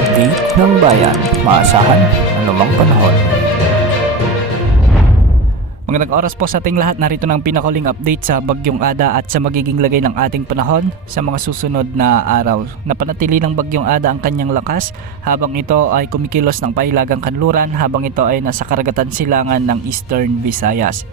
update ng bayan, maasahan anumang panahon. Magandang oras po sa ating lahat. Narito ng pinakahuling update sa Bagyong Ada at sa magiging lagay ng ating panahon sa mga susunod na araw. Napanatili ng Bagyong Ada ang kanyang lakas habang ito ay kumikilos ng pahilagang kanluran, habang ito ay nasa karagatan silangan ng Eastern Visayas.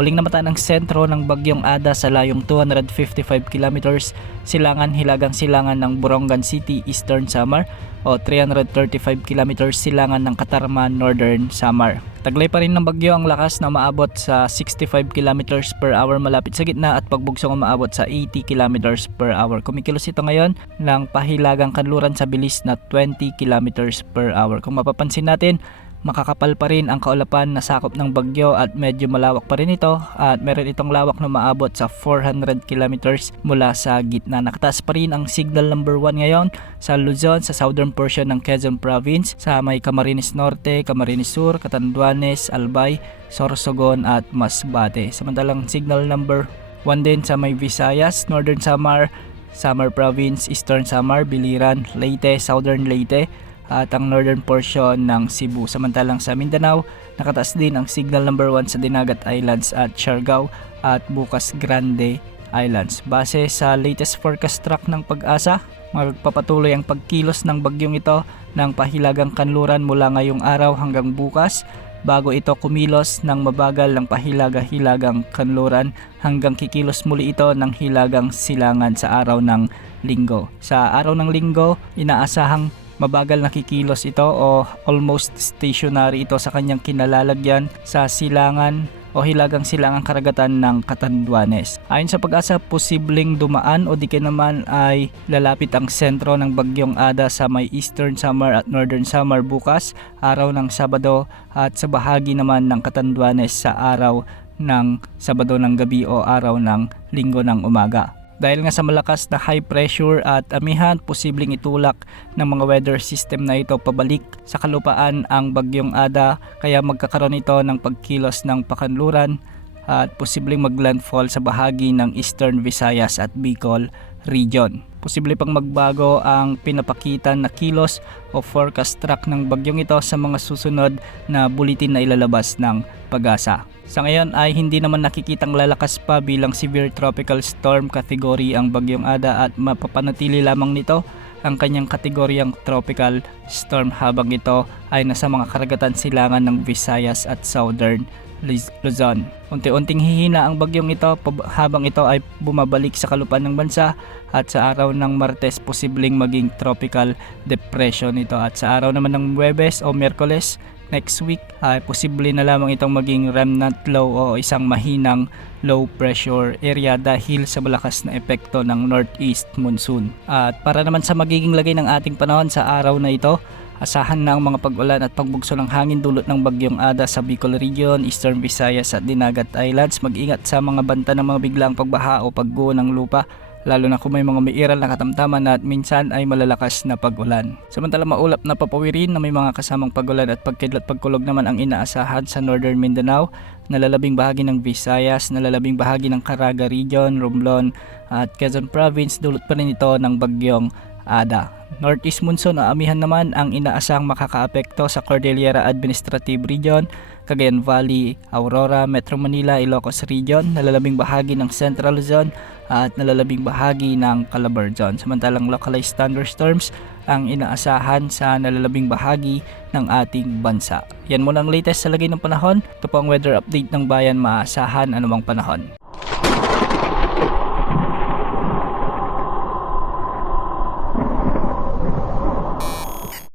Huling namata ng sentro ng Bagyong Ada sa layong 255 kilometers, silangan-hilagang silangan ng Borongan City, Eastern Samar, o 335 kilometers silangan ng Katarman, Northern Samar. Taglay pa rin ng bagyo ang lakas na umaabot sa 65 kilometers per hour malapit sa gitna at pagbugsong umaabot sa 80 kilometers per hour. Kumikilos ito ngayon ng pahilagang kanluran sa bilis na 20 kilometers per hour. Kung mapapansin natin, makakapal pa rin ang kaulapan na sakop ng bagyo at medyo malawak pa rin ito, at meron itong lawak na maabot sa 400 kilometers mula sa gitna. Nakataas pa rin ang signal number 1 ngayon sa Luzon, sa southern portion ng Quezon Province, sa may Camarines Norte, Camarines Sur, Catanduanes, Albay, Sorsogon at Masbate. Samantalang signal number 1 din sa may Visayas, Northern Samar, Samar Province, Eastern Samar, Biliran, Leyte, Southern Leyte, at ang northern portion ng Cebu. Samantalang sa Mindanao, nakataas din ang signal number 1 sa Dinagat Islands at Siargao at Bukas Grande Islands. Base sa latest forecast track ng Pag-asa, magpapatuloy ang pagkilos ng bagyong ito ng pahilagang kanluran mula ngayong araw hanggang bukas, bago ito kumilos ng mabagal ng pahilaga-hilagang kanluran hanggang kikilos muli ito ng hilagang silangan sa araw ng linggo. Sa araw ng linggo, inaasahang mabagal na kikilos ito o almost stationary ito sa kanyang kinalalagyan sa silangan o hilagang silangang karagatan ng Catanduanes. Ayon sa Pag-asa, posibleng dumaan o di kaya naman ay lalapit ang sentro ng Bagyong Ada sa may Eastern Samar at Northern Samar bukas, araw ng Sabado, at sa bahagi naman ng Catanduanes sa araw ng Sabado ng gabi o araw ng Linggo ng umaga. Dahil nga sa malakas na high pressure at amihan, posibleng itulak ng mga weather system na ito pabalik sa kalupaan ang Bagyong Ada, kaya magkakaroon ito ng pagkilos ng pakanluran at posibleng maglandfall sa bahagi ng Eastern Visayas at Bicol region. Posible pang magbago ang pinapakitan na kilos o forecast track ng bagyong ito sa mga susunod na bulletin na ilalabas ng Pag-asa. Sa ngayon ay hindi naman nakikitang lalakas pa bilang severe tropical storm category ang Bagyong Ada, at mapapanatili lamang nito ang kanyang kategoryang tropical storm habang ito ay nasa mga karagatan silangan ng Visayas at Southern Luzon. Unti-unting hihina ang bagyong ito habang ito ay bumabalik sa kalupaan ng bansa, at sa araw ng Martes posibleng maging tropical depression ito, at sa araw naman ng Huwebes o Miyerkules next week ay posible na lamang itong maging remnant low o isang mahinang low pressure area dahil sa malakas na epekto ng northeast monsoon. At para naman sa magiging lagay ng ating panahon sa araw na ito, asahan na ang mga pag-ulan at pagbugso ng hangin dulot ng Bagyong Ada sa Bicol Region, Eastern Visayas at Dinagat Islands. Mag-ingat sa mga banta ng mga biglang pagbaha o pagguho ng lupa, lalo na kung may mga mairal na katamtaman at minsan ay malalakas na pag-ulan. Samantala, maulap na papawirin na may mga kasamang pag-ulan at pagkidlat pagkulog naman ang inaasahan sa Northern Mindanao, nalalabing bahagi ng Visayas, nalalabing bahagi ng Caraga Region, Romblon at Quezon Province. Dulot pa rin ito ng Bagyong Ada. Northeast monsoon o amihan naman ang inaasahang makakaapekto sa Cordillera Administrative Region, Cagayan Valley, Aurora, Metro Manila, Ilocos Region, nalalabing bahagi ng Central Luzon at nalalabing bahagi ng Calabar Zone. Samantalang localized thunderstorms ang inaasahan sa nalalabing bahagi ng ating bansa. Yan muna ang latest sa lagay ng panahon. Ito po ang weather update ng bayan, maasahan anumang panahon.